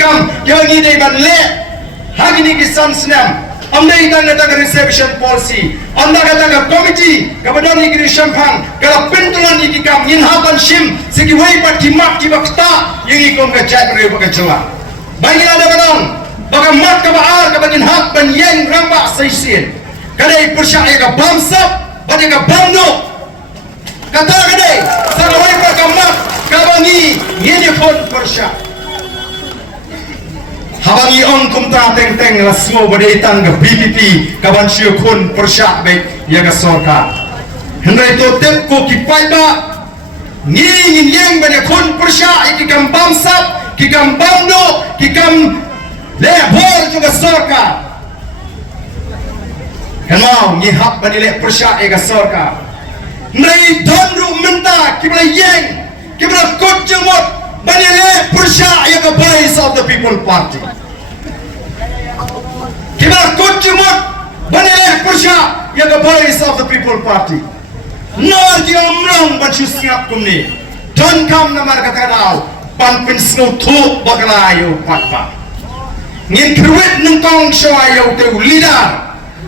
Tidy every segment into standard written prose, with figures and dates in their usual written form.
kam yang ini ban le hari ni kisan senam anda itang kata reception policy anda kata committee kepada ni kiri syampang kalau pentulan ni kikam inhatan shim segi wei pat kimak kibakta yang ikon ke chat re baka celah bagi ada kadang baka mat ka baar ka bagin hak ban yang ramba saisin kadai persya ka bamsap bagi ka bamno kata kadai sana wei pat ka mat ka bangi ini pun persya habangi on kumta teng-teng la semua badai tangga BPP kaban syukun persyak baik ya ke sorka hendai to tempo kipai ba ngin yang bane kun persyak ikam bamsap kikam bamno kikam lebor juga sorka kenal ni hak bane le persyak ya ke sorka hendai donru menta kibla yang kibla kujumut bane le persyak ya ke voice of the people party kita kunjumut banyak persya yang ke voice of the people party nor dia umrang bancu siap kumni dan kam namar kata dal pan pinsno thuk baglayo patpa ngin kruit nungkong shawayo te leader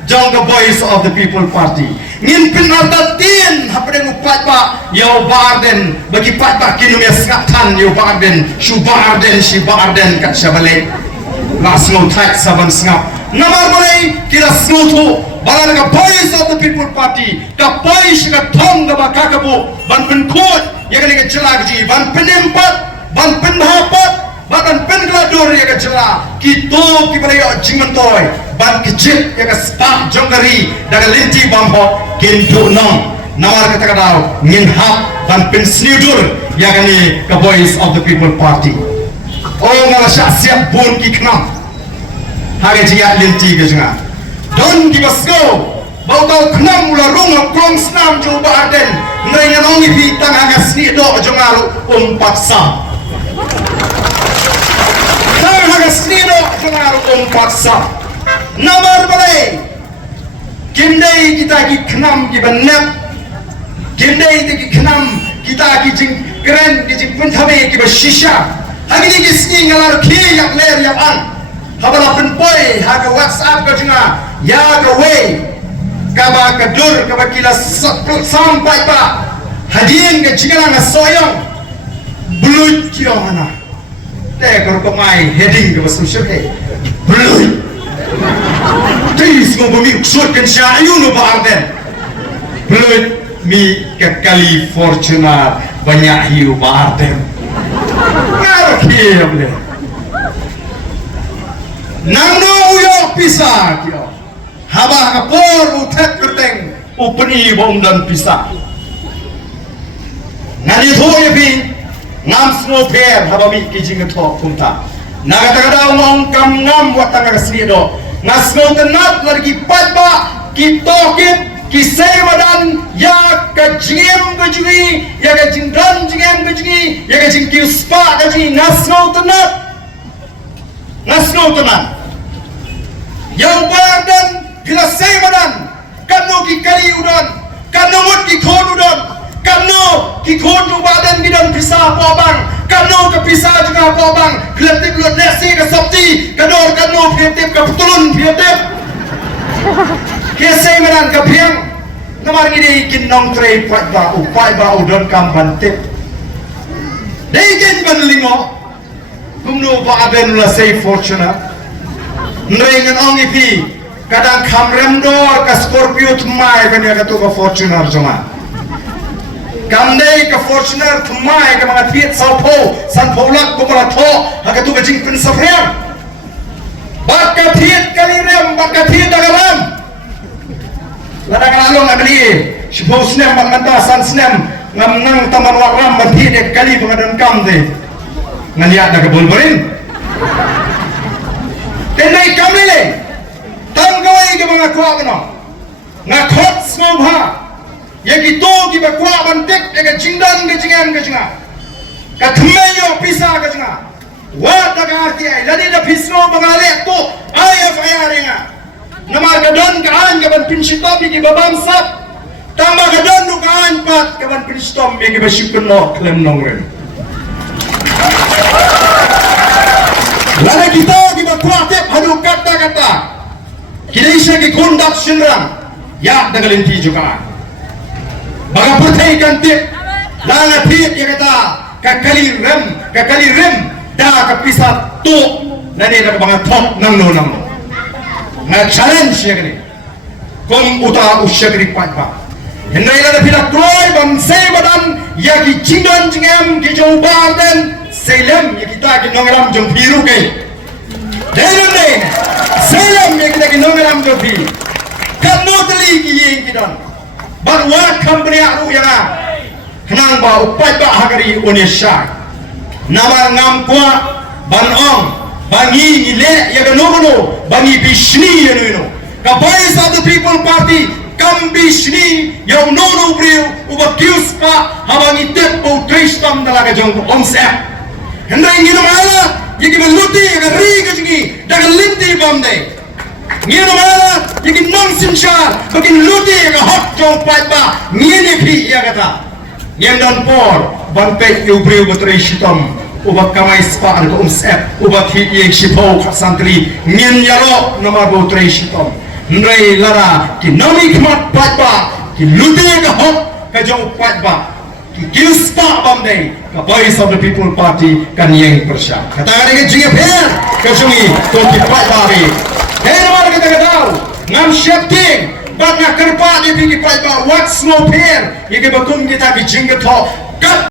jong the voice of the people party ngin pinata tin hapre patpa yo barden bagi patpa kinu mesngatan yo barden shu barden kat shabale lasno thak saban ngap namar boleh kita selutu balan ka voice of the people party ka voice ka thong ka bakakabu ban penkut ya ka ni ka celah ji ban penempat ban pendapat ban pengladur ya ka celah kito ki balai jingmentoy ban kejit ya ka spak jonggari daga linti bamho kintu nong namar kata kadau ngin hak ban pensnidur ya ka ni ka voice of the people party oh ngalasya siap bun ki knam hari jia linti ke jengah don di basko bau tau knam ula rung krong snam jo baden ngai nongi fi tang aga sni do jongaru paksa tang aga sni do jongaru paksa namar balai kindai kita ki knam ki banap kindai ki knam kita ki jing keren ki jing punthabe ki bashisha hari ni ki sni ngalar khi yak ler yak an habala penpoi haga WhatsApp ka junga ya ka way kaba ka dur kaba kila sampai pa hadien ka jigala na soyong blut kiona te kor ko mai heading ka basu shake blut tis mo bumi ksot kan sha ayuno ba arden blut mi ka kali fortuna banyak hiu ba arden ngaro kiamle nangno uyo pisah kyo haba kapor utet kerteng upeni bom dan pisah ngani thoye pi ngam sno per haba mi kijing thok punta naga tagada ngom kam ngam watanga srido ngasno tenat lagi patba kitokit kisemadan ya ka jingem gujui ya ka jingdan jingem gujui ya ka jingki spa gaji ngasno tenat yang badan bila semadan kanu ki kali udan kanu mut ki khon udan kanu ki khon tu badan bidan pisah pobang kanu ke pisah juga pobang kletik lut nasi ke sabti kanu fiatip ke petulun fiatip ke semadan ke piang namar ngide ikin nong trei patba upai ba udon kam bantip degen ban lingo kumno ba aben la sei fortuna nrengan ongi pi kadang kamrem dor ka Scorpio tumai kan ya ka Fortuner joma kamdei ka Fortuner tumai ka mga tiet salpo san polak ko para tho ha ka tu ka jing pin safriam baka tiet kalirem baka tiet dagaram ladang along abli sipo snem manta san snem ngam nang taman waram berti dek kali pengadan kam de ngaliat dak bulburin tenai kamile tanggawai ke mga kwa kano ngakot smobha yagi to ki bakwa bantek ega jingdan ke jingan ke jinga ka thmeyo pisa ke jinga wa daga arti ai ladi da pisno bangale to IFIR nga namar ka don ka an ka ban pinshito ki babam sap tama ka don nu ka an pat ka ban pinshito mi ki basyukun no klem nongren Lalu kita kuatip hadu kata-kata. Kita isya ki kondak sinrang. Ya dengan inti juga. Baga pertai tip. Lalu tip ya kata kakali rem dah kepisah tu. Nani nak bangat top nang no. Nak challenge ya kini. Kom uta usya kini patba. Hendai lada pila troy bam sebadan ya ki cindon jengem ki jauh badan selam ya kita ki nongram jom biru kai. Dene selam ya kita ki nongram jom biru. Kamu teli ki yang kita. Barwa company aru yang kenang ba upai ba hagari Indonesia. Nama ngam kuat banong bangi ile ya ganono bangi bishni ya no. Kapais of the People Party kambishni yang nono brio uba kius pa habang itep po tristam dalaga jong omsep. Hendai ngino mala yiki meluti yaga riga jingi daga linti bamde. Ngino mala yiki nonsensial bakin luti yaga hot jong patba ngini pi yaga ta. Ngendon por banpek yu brio batristam uba kamay spa ang omsep uba hiti yang sipaw kasantri ngin yalo nama batristam. Nrai lara ki nami khmat patba ki lute ka hok ka jong patba ki kilspa bamdei ka Voice of the People Party kan yang persya kata dengan jinge pher ka jungi to ki patba ri her mar kita tahu ngam shifting bat na kerpa di ki patba what's no pher ye ke batun kita ki jinge tho